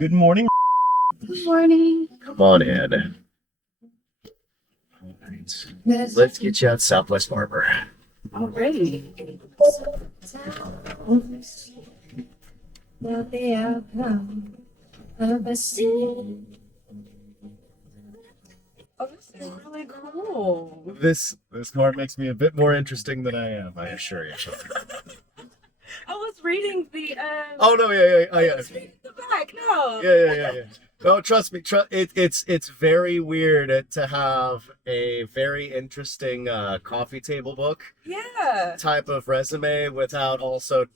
Good morning. Good morning. Come on in. All right. Let's get you out Southwest Harbor. Already. Now the outcome of a sin. Oh, this is really cool. This card makes me a bit more interesting than I am, I assure you. I was reading the Oh no, yeah. I was reading the back. No. Yeah. No, trust me. It's very weird to have a very interesting coffee table book Yeah. type of resume without also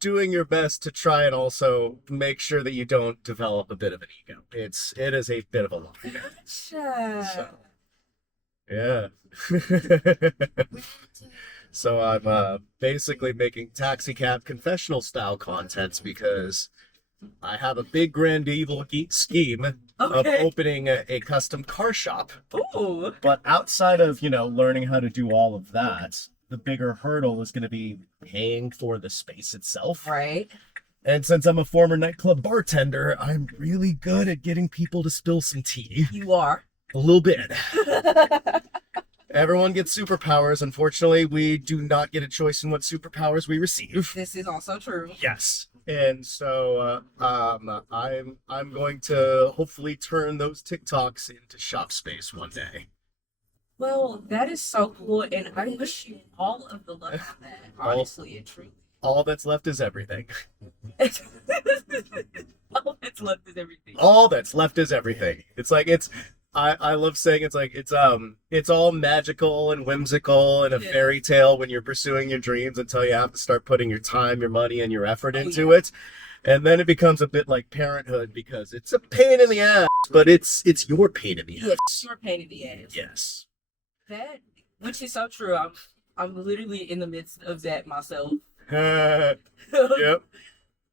doing your best to try and also make sure that you don't develop a bit of an ego. It is a bit of a line. Gotcha. So, yeah. So I'm basically making taxi cab confessional style contents because I have a big grand evil scheme of Okay. opening a custom car shop. Ooh. But outside of, learning how to do all of that, the bigger hurdle is going to be paying for the space itself. Right. And since I'm a former nightclub bartender, I'm really good at getting people to spill some tea. You are. A little bit. Everyone gets superpowers. Unfortunately, we do not get a choice in what superpowers we receive. This is also true. Yes. And so I'm going to hopefully turn those TikToks into shop space one day. Well, that is so cool, and I wish you all of the luck on that, honestly and truly. All that's left is everything. All that's left is everything. All that's left is everything. It's like I love saying it's all magical and whimsical and a fairy tale when you're pursuing your dreams until you have to start putting your time, your money, and your effort into it. And then it becomes a bit like parenthood because it's a pain in the ass, but it's your pain in the ass. Yes, it's your pain in the ass. Yes. That, which is so true. I'm literally in the midst of that myself. Yep.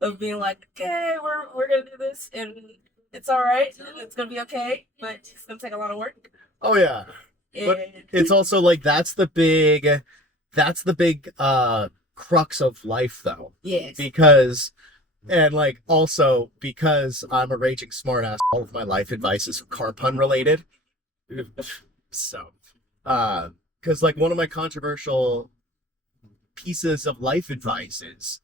Of being like, okay, we're gonna do this, and it's all right, and it's gonna be okay, but it's gonna take a lot of work. Oh yeah. But And it's also like that's the big crux of life though. yes, Because also because I'm a raging smartass, all of my life advice is car pun related. So because like one of my controversial pieces of life advice is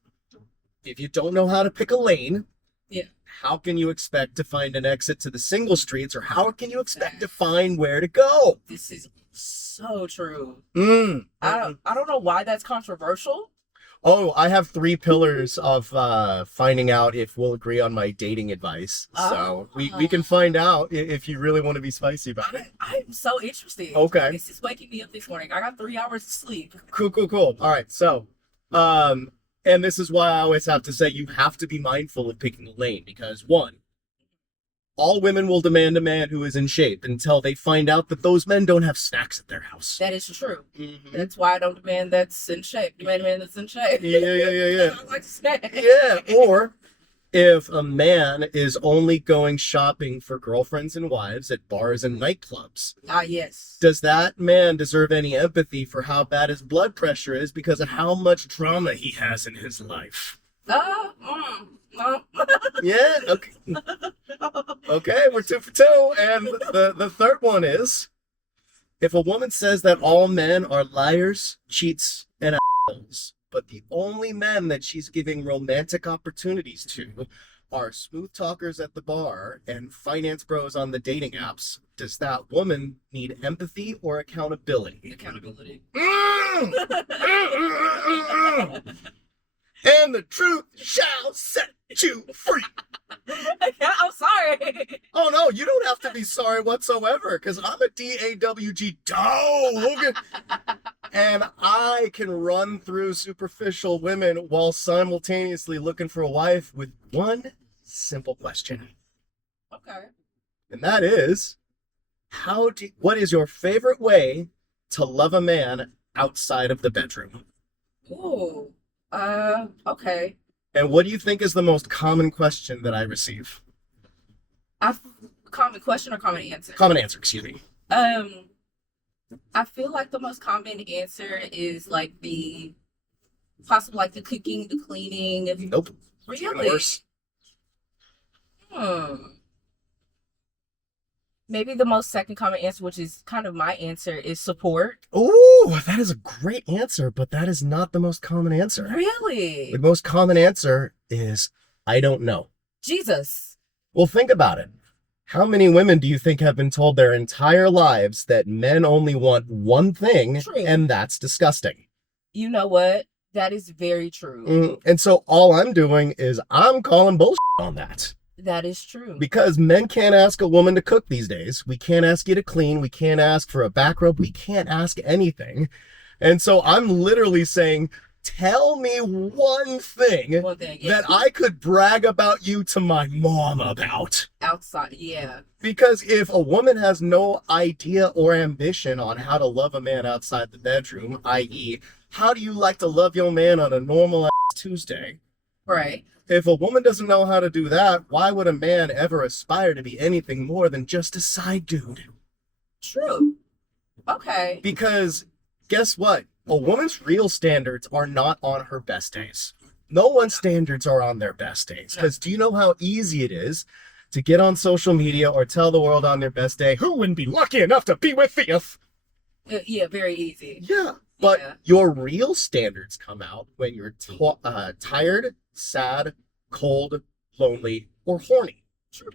if you don't know how to pick a lane, yeah, how can you expect to find an exit to the single streets, or how can you expect to find where to go? this is so true. Mm. I don't know why that's controversial. Oh, I have 3 pillars of finding out if we'll agree on my dating advice. So we can find out if you really want to be spicy about it. I'm so interested. Okay. This is waking me up this morning. I got 3 hours of sleep. Cool. All right. So, and this is why I always have to say you have to be mindful of picking a lane because one, all women will demand a man who is in shape until they find out that those men don't have snacks at their house. That is true. Mm-hmm. That's why I don't demand that's in shape. Demand a man that's in shape. Yeah. I like snacks. Yeah, or if a man is only going shopping for girlfriends and wives at bars and nightclubs, Yes. does that man deserve any empathy for how bad his blood pressure is because of how much drama he has in his life? No. Yeah, okay. Okay, we're 2 for 2. And the third one is, if a woman says that all men are liars, cheats, and assholes, but the only men that she's giving romantic opportunities to are smooth talkers at the bar and finance bros on the dating apps, does that woman need empathy or accountability? Accountability. And the truth shall set you free. I'm sorry. Oh no, you don't have to be sorry whatsoever, because I'm a DAWG dog. And I can run through superficial women while simultaneously looking for a wife with one simple question. Okay. And that is, what is your favorite way to love a man outside of the bedroom? Ooh. Okay. And what do you think is the most common question that I receive? Common question or common answer? Common answer, excuse me. I feel like the most common answer is like the possible, like the cooking, the cleaning. Nope. Really? Worse. Maybe the most second common answer, which is kind of my answer, is support. Ooh, that is a great answer, but that is not the most common answer. Really? The most common answer is, I don't know. Jesus. Well, think about it. How many women do you think have been told their entire lives that men only want one thing, True. and that's disgusting? You know what? That is very true. And so all I'm doing is I'm calling bullshit on that. That is true. Because men can't ask a woman to cook these days. We can't ask you to clean. We can't ask for a back rub. We can't ask anything. And so I'm literally saying, tell me one thing, Yeah. that I could brag about you to my mom about. Outside, yeah. Because if a woman has no idea or ambition on how to love a man outside the bedroom, i.e., how do you like to love your man on a normal Tuesday? Right. If a woman doesn't know how to do that, why would a man ever aspire to be anything more than just a side dude? True. Okay. Because guess what? A woman's real standards are not on her best days. No one's standards are on their best days. Because do you know how easy it is to get on social media or tell the world on their best day, who wouldn't be lucky enough to be with thee? Yeah, very easy. Yeah. But Yeah. your real standards come out when you're tired, sad, cold, lonely, or horny. True.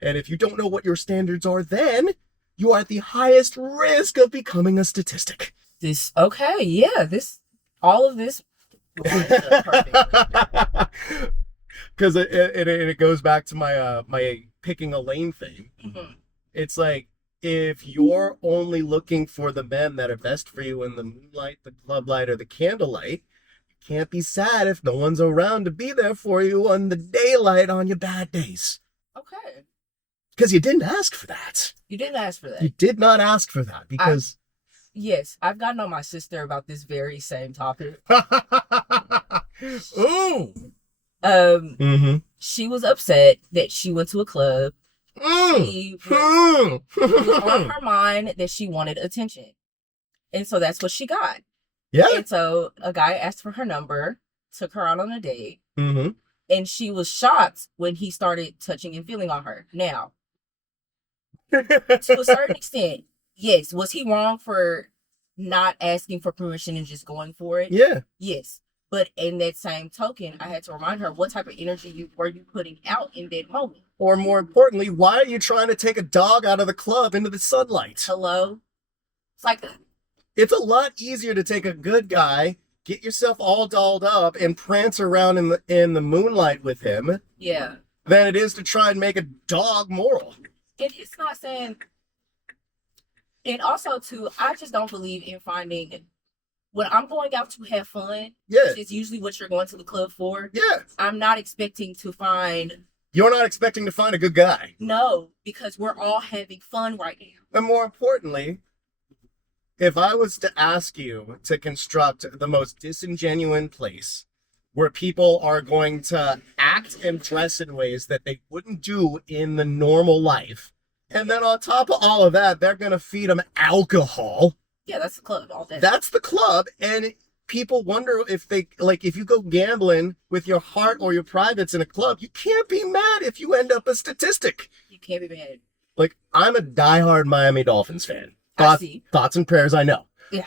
And if you don't know what your standards are, then you are at the highest risk of becoming a statistic. All of this. Because it goes back to my picking a lane thing. Mm-hmm. It's like, if you're only looking for the men that are best for you in the moonlight, the club light, or the candlelight, you can't be sad if no one's around to be there for you on the daylight on your bad days. Okay. Because you didn't ask for that. You didn't ask for that. You did not ask for that because... Yes, I've gotten on my sister about this very same topic. Ooh! She was upset that she went to a club. It was on her mind that she wanted attention. And so that's what she got. Yeah. And so a guy asked for her number, took her out on a date, Mm-hmm. and she was shocked when he started touching and feeling on her. Now, to a certain extent, yes, was he wrong for not asking for permission and just going for it? Yeah. Yes. But in that same token, I had to remind her what type of energy were you putting out in that moment. Or more importantly, why are you trying to take a dog out of the club into the sunlight? Hello? It's like... It's a lot easier to take a good guy, get yourself all dolled up, and prance around in the moonlight with him, yeah, than it is to try and make a dog moral. And it's not saying... And also, too, I just don't believe in finding... When I'm going out to have fun, Yeah. which is usually what you're going to the club for, Yeah. I'm not expecting to find... You're not expecting to find a good guy. No, because we're all having fun right now. And more importantly, if I was to ask you to construct the most disingenuous place where people are going to act and dress in ways that they wouldn't do in the normal life, and then on top of all of that, they're going to feed them alcohol. Yeah, that's the club all day. That's the club, and people wonder if they, like, if you go gambling with your heart or your privates in a club, you can't be mad if you end up a statistic. You can't be mad. Like, I'm a diehard Miami Dolphins fan. I see. Thoughts and prayers, I know. Yeah,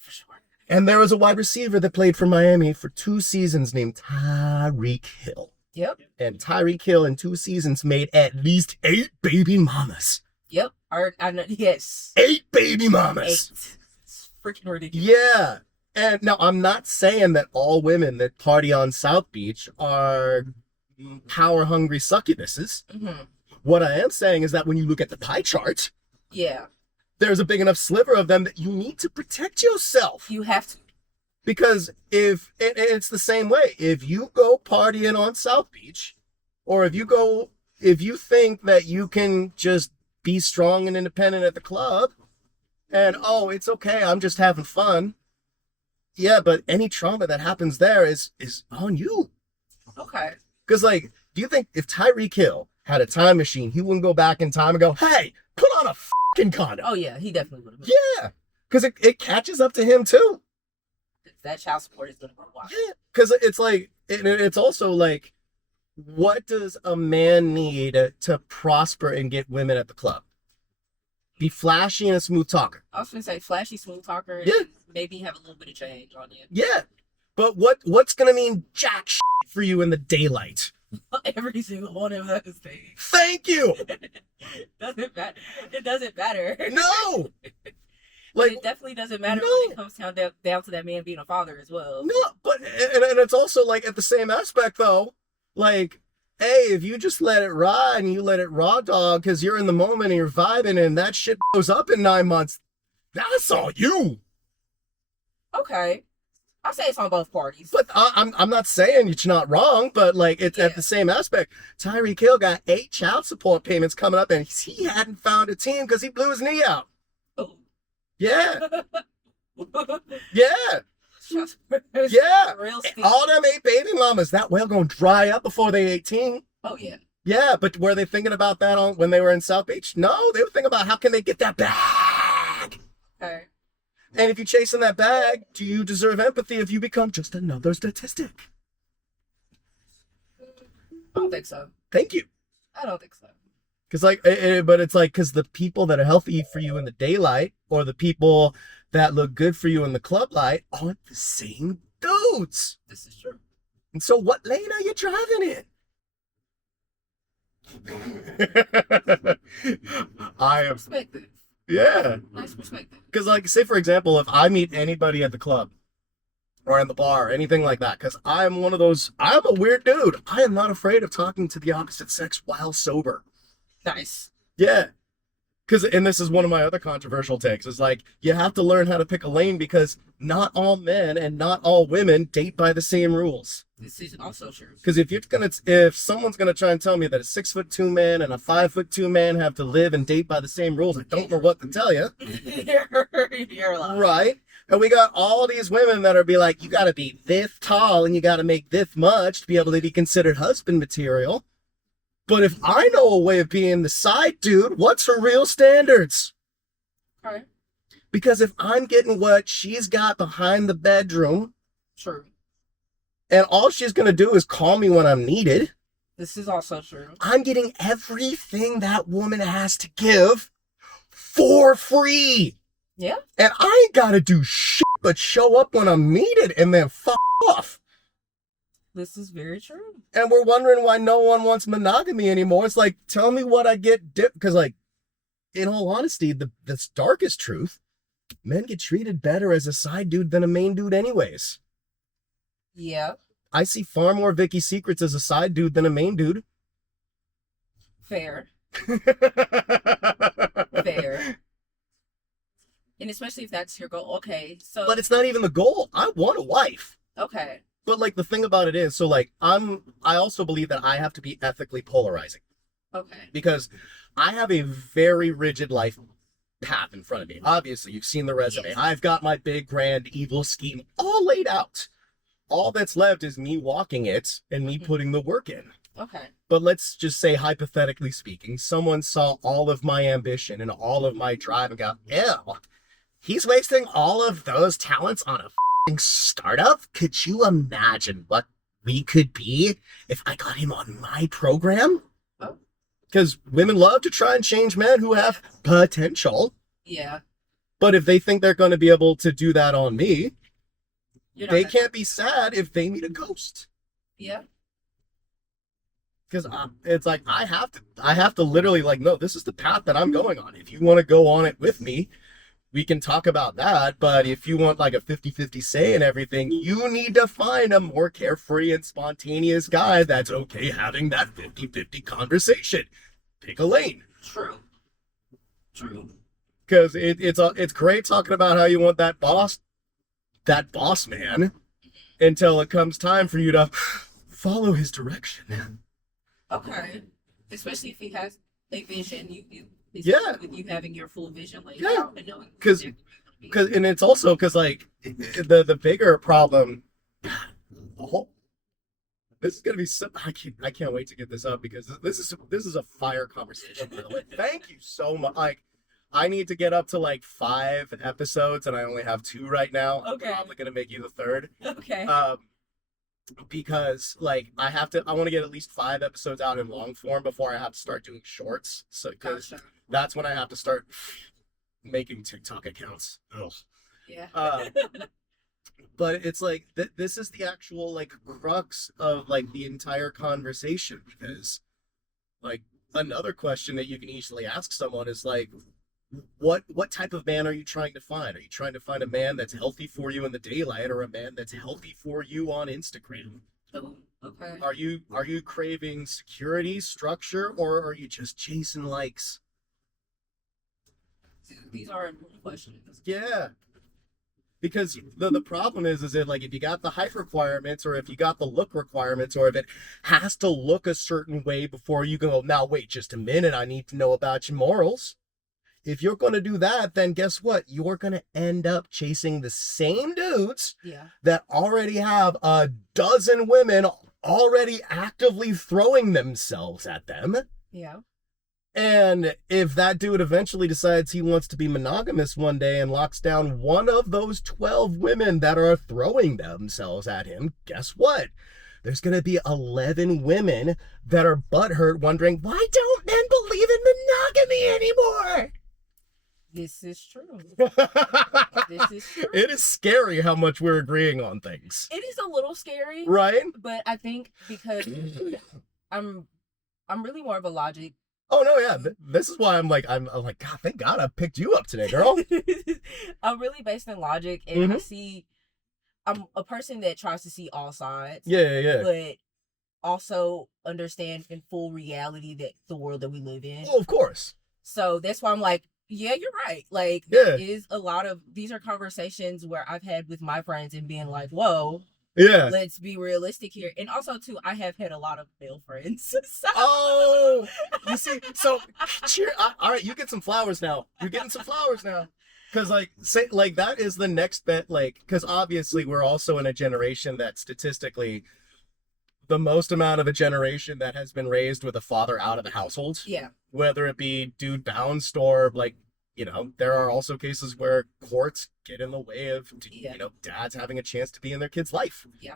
for sure. And there was a wide receiver that played for Miami for 2 seasons named Tyreek Hill. Yep. And Tyreek Hill in 2 seasons made at least 8 baby mamas. Yep. I know. Yes. 8 baby mamas. 8. It's freaking ridiculous. Yeah. And now I'm not saying that all women that party on South Beach are power hungry succubuses. Mm-hmm. What I am saying is that when you look at the pie chart, Yeah. there's a big enough sliver of them that you need to protect yourself. You have to. Because if it's the same way, if you go partying on South Beach, or if you think that you can just be strong and independent at the club, and oh, it's okay, I'm just having fun. Yeah, but any trauma that happens there is on you. Okay. Because, like, do you think if Tyreek Hill had a time machine, he wouldn't go back in time and go, hey, put on a fucking condom? Oh, yeah, he definitely would have. Yeah, because it catches up to him, too. That child support is going to go wild. Yeah, because it's like, it's also like, what does a man need to prosper and get women at the club? Be flashy and a smooth talker. I was gonna say flashy, smooth talker. Yeah. And maybe have a little bit of change on you. Yeah. But what's gonna mean jack shit for you in the daylight? Every single one of those things. Thank you. Doesn't matter. It doesn't matter. No. Like, it definitely doesn't matter when it comes down to that man being a father as well. No, but and it's also like at the same aspect though, like, hey, if you just let it ride and you let it raw dog because you're in the moment and you're vibing and that shit goes up in 9 months, that's all you. Okay. I'll say it's on both parties. But I'm not saying it's not wrong, but like it's at the same aspect. Tyreek Hill got 8 child support payments coming up and he hadn't found a team because he blew his knee out. Oh. Yeah. Yeah. Yeah. All them 8 baby mamas, that well gonna dry up before they 18. Oh yeah. Yeah, but were they thinking about that when they were in South Beach? No, they were thinking about how can they get that bag. Okay. And if you're chasing that bag, do you deserve empathy if you become just another statistic? I don't think so. Thank you. I don't think so. Because but it's like, because the people that are healthy for you in the daylight or the people that look good for you in the club light aren't the same dudes. This is true. And so what lane are you driving in? I am. Perspective. Yeah. Nice perspective. Because, like, say, for example, if I meet anybody at the club or in the bar or anything like that, because I'm one of those, I'm a weird dude. I am not afraid of talking to the opposite sex while sober. Nice. Yeah. And this is one of my other controversial takes, is like, you have to learn how to pick a lane because not all men and not all women date by the same rules. This is also true. Because if someone's gonna try and tell me that a 6'2" man and a 5'2" man have to live and date by the same rules, I don't know what to tell you. You're lying. Right? And we got all these women that are be like, you gotta be this tall and you gotta make this much to be able to be considered husband material. But if I know a way of being the side dude, what's her real standards? Okay. Because if I'm getting what she's got behind the bedroom, true, and all she's going to do is call me when I'm needed. This is also true. I'm getting everything that woman has to give for free. Yeah. And I ain't got to do shit but show up when I'm needed and then fuck off. This is very true. And we're wondering why no one wants monogamy anymore. It's like, tell me what I get. Because, like, in all honesty, the darkest truth, men get treated better as a side dude than a main dude anyways. Yeah. I see far more Vicky Secrets as a side dude than a main dude. Fair. Fair. And especially if that's your goal. Okay, so... But it's not even the goal. I want a wife. Okay. But, like, the thing about it is, so, like, I also believe that I have to be ethically polarizing. Okay. Because I have a very rigid life path in front of me. Obviously, you've seen the resume. Yes. I've got my big, grand, evil scheme all laid out. All that's left is me walking it and me putting the work in. Okay. But let's just say, hypothetically speaking, someone saw all of my ambition and all of my drive and go, ew, he's wasting all of those talents on a startup? Could you imagine what we could be if I got him on my program? Oh. Because women love to try and change men who have potential. Yeah. But if they think they're going to be able to do that on me, they can't be sad if they meet a ghost. Yeah. Because it's like, I have to literally, like, no, this is the path that I'm going on. If you want to go on it with me, we can talk about that. But if you want like a 50-50 say and everything, you need to find a more carefree and spontaneous guy that's okay having that 50-50 conversation. Pick a lane. True. Because it's great talking about how you want that boss man until it comes time for you to follow his direction. Okay. Especially if he has a vision, yeah, with you having your full vision laid out and knowing because and it's also because like the bigger problem. This is gonna be so. I can't wait to get this up because this is a fire conversation. By the way, thank you so much. Like, I need to get up to like 5 episodes, and I only have 2 right now. Okay. I'm probably gonna make you the 3rd. Okay. because like I want to get at least 5 episodes out in long form before I have to start doing shorts. So because Gotcha. that's when I have to start making TikTok accounts. Ugh. Yeah. But it's like this is the actual like crux of like the entire conversation, because like another question that you can easily ask someone is like, what type of man are you trying to find? Are you trying to find a man that's healthy for you in the daylight, or a man that's healthy for you on Instagram? Oh, okay. Are you craving security, structure, or are you just chasing likes? These are important questions. Yeah. Because the problem is that like if you got the height requirements, or if you got the look requirements, or if it has to look a certain way before you go, now wait just a minute, I need to know about your morals. If you're going to do that, then guess what? You're going to end up chasing the same dudes Yeah. that already have a dozen women already actively throwing themselves at them. Yeah. And if that dude eventually decides he wants to be monogamous one day and locks down one of those 12 women that are throwing themselves at him, guess what? There's going to be 11 women that are butthurt wondering, why don't men believe in monogamy anymore? This is true. This is true. It is scary how much we're agreeing on things. It is a little scary. Right? But I think because I'm really more of a logic. Oh no, yeah. This is why I'm like, God, thank God I picked you up today, girl. I'm really based in logic, and I'm a person that tries to see all sides. Yeah. But also understand in full reality that the world that we live in. Oh, of course. So that's why I'm like, yeah, you're right. Like, yeah. There is a lot of, these are conversations where I've had with my friends and being like, whoa. Yeah. Let's be realistic here. And also, too, I have had a lot of male friends. So. Oh, you see, so cheer. All right, you get some flowers now. You're getting some flowers now. Because, like, say, like, that is the next bet. Like, because obviously we're also in a generation that statistically, the most amount of a generation that has been raised with a father out of the household. Yeah. Whether it be dude bounced or, like, you know, there are also cases where courts get in the way of, you know, dads having a chance to be in their kid's life. Yeah.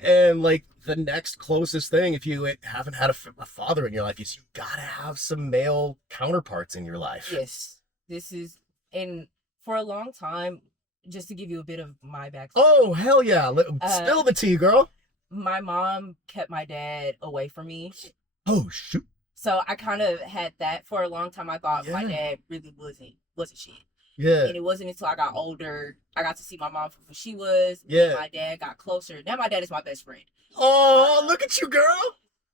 And, like, the next closest thing, if you haven't had a father in your life, is you gotta have some male counterparts in your life. Yes. This is, and for a long time, just to give you a bit of my backstory. Oh, hell yeah. Spill the tea, girl. My mom kept my dad away from me. Oh, shoot. So I kind of had that for a long time. I thought my dad really wasn't shit. Yeah. And it wasn't until I got older, I got to see my mom for who she was. Yeah. My dad got closer. Now my dad is my best friend. Oh, look at you, girl.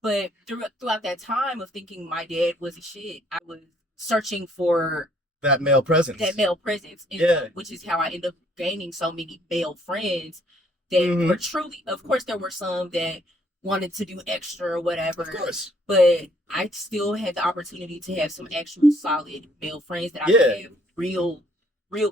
But throughout that time of thinking my dad wasn't shit, I was searching for that male presence. And which is how I ended up gaining so many male friends that were truly, of course, there were some that wanted to do extra or whatever. Of course. But I still had the opportunity to have some actual solid male friends that I could have real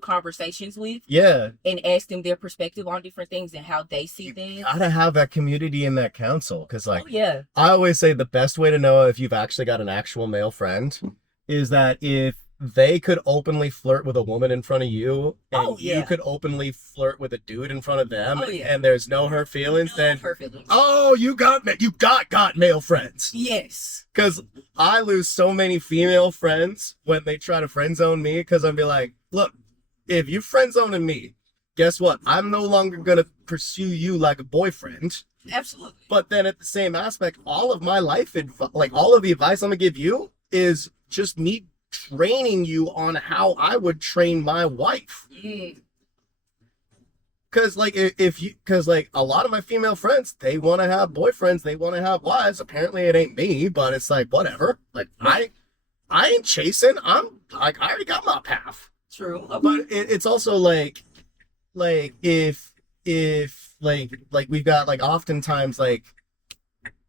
conversations with. Yeah. And ask them their perspective on different things and how they see things. You gotta have that community in that council. Because, like, I always say the best way to know if you've actually got an actual male friend is that if they could openly flirt with a woman in front of you, and you could openly flirt with a dude in front of them, and there's no hurt feelings, then you got male friends. Yes. Because I lose so many female friends when they try to friend zone me, because I'd be like, look, if you friend zoning me, guess what? I'm no longer gonna pursue you like a boyfriend. Absolutely. But then at the same aspect, all of my life, all of the advice I'm gonna give you is just me training you on how I would train my wife. Because like a lot of my female friends, they want to have boyfriends, they want to have wives. Apparently it ain't me, but it's like, whatever. Like, I ain't chasing. I'm like, I already got my path. True. But it's also like if like we've got like oftentimes like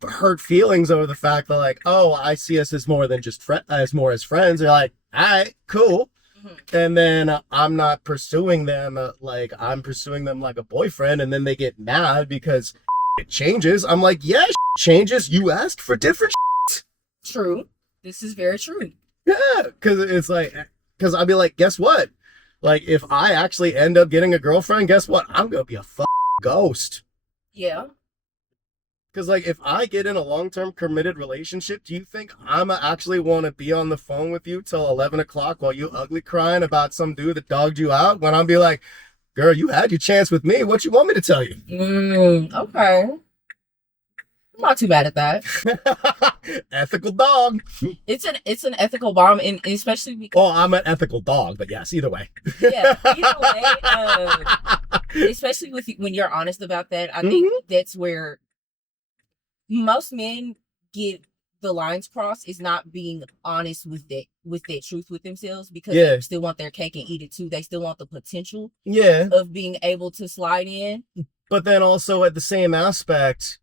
hurt feelings over the fact that like, oh, I see us as more than just as friends. They're like, all right, cool. And then I'm not pursuing them like I'm pursuing them like a boyfriend, and then they get mad because it changes. I'm like, yeah, changes. You asked for different shit. True. This is very true. Yeah, because I'd be like, guess what? Like, if I actually end up getting a girlfriend, guess what? I'm gonna be a ghost. Yeah. Because, like, if I get in a long-term committed relationship, do you think I'm actually want to be on the phone with you till 11 o'clock while you ugly crying about some dude that dogged you out? When I'll be like, girl, you had your chance with me. What you want me to tell you? Okay. I'm not too bad at that. Ethical dog. It's an ethical bomb, and especially because Well, I'm an ethical dog, but yes, either way. yeah, either way, especially when you're honest about that, I think that's where most men get the lines crossed, is not being honest with that truth with themselves, because they still want their cake and eat it too. They still want the potential of being able to slide in. But then also at the same aspect,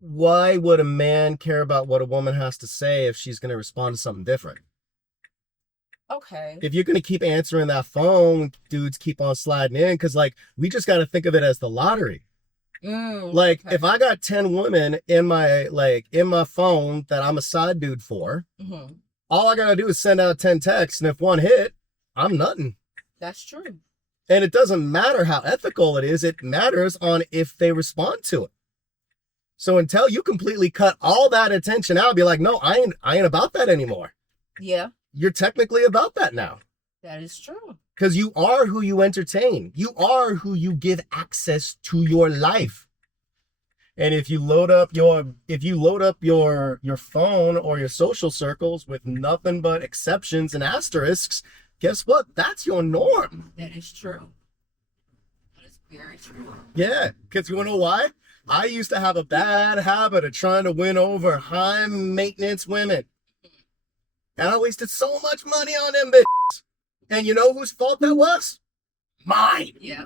why would a man care about what a woman has to say if she's going to respond to something different? Okay. If you're going to keep answering that phone, dudes keep on sliding in, because, like, we just got to think of it as the lottery. Like, if I got 10 women in my phone that I'm a side dude for, all I gotta do is send out 10 texts, and if one hit, I'm nutting. That's true. And it doesn't matter how ethical it is, it matters on if they respond to it. So until you completely cut all that attention out, be like, no, I ain't about that anymore. Yeah. You're technically about that now. That is true. Because you are who you entertain. You are who you give access to your life. And if you load up your phone or your social circles with nothing but exceptions and asterisks, guess what? That's your norm. That is true. That is very true. Yeah, because you want to know why? I used to have a bad habit of trying to win over high maintenance women. And I wasted so much money on them bitches. And you know whose fault that was? Mine. Yeah.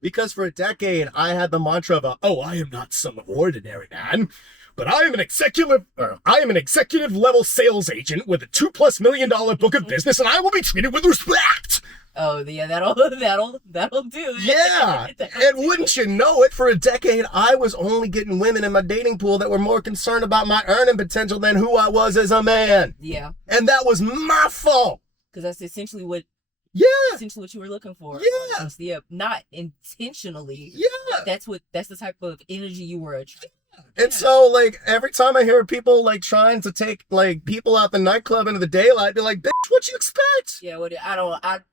Because for a decade, I had the mantra of, I am not some ordinary man, but I am an executive level sales agent with a $2+ million book of business, and I will be treated with respect. Oh yeah, that'll do it. Yeah, and wouldn't you know it, for a decade, I was only getting women in my dating pool that were more concerned about my earning potential than who I was as a man. Yeah. And that was my fault. Because that's essentially what you were looking for. Yeah. Yeah. Not intentionally. Yeah. That's the type of energy you were attracting. And so, like, every time I hear people, like, trying to take, like, people out the nightclub into the daylight, be like, bitch, what you expect? Yeah,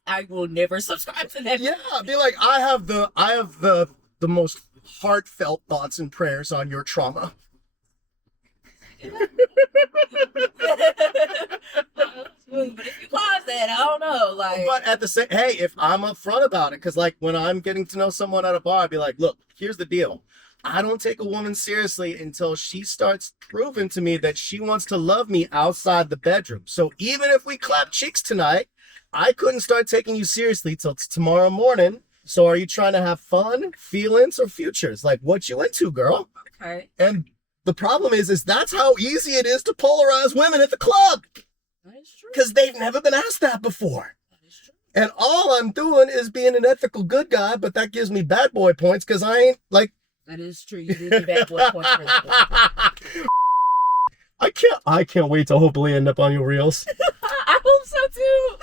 I will never subscribe to that. Yeah, be like, I have the most heartfelt thoughts and prayers on your trauma. But if you pause that, I don't know. Like, but at the same, hey, if I'm upfront about it, because, like, when I'm getting to know someone at a bar, I'd be like, look, here's the deal. I don't take a woman seriously until she starts proving to me that she wants to love me outside the bedroom. So even if we clap cheeks tonight, I couldn't start taking you seriously till tomorrow morning. So are you trying to have fun, feelings, or futures? Like, what you into, girl? okay. And the problem is that's how easy it is to polarize women at the club. That is true. Because they've never been asked that before. That is true. And all I'm doing is being an ethical good guy, but that gives me bad boy points because I ain't, like... That is true. You did get bad boy points for that. I can't wait to hopefully end up on your reels. I hope so too.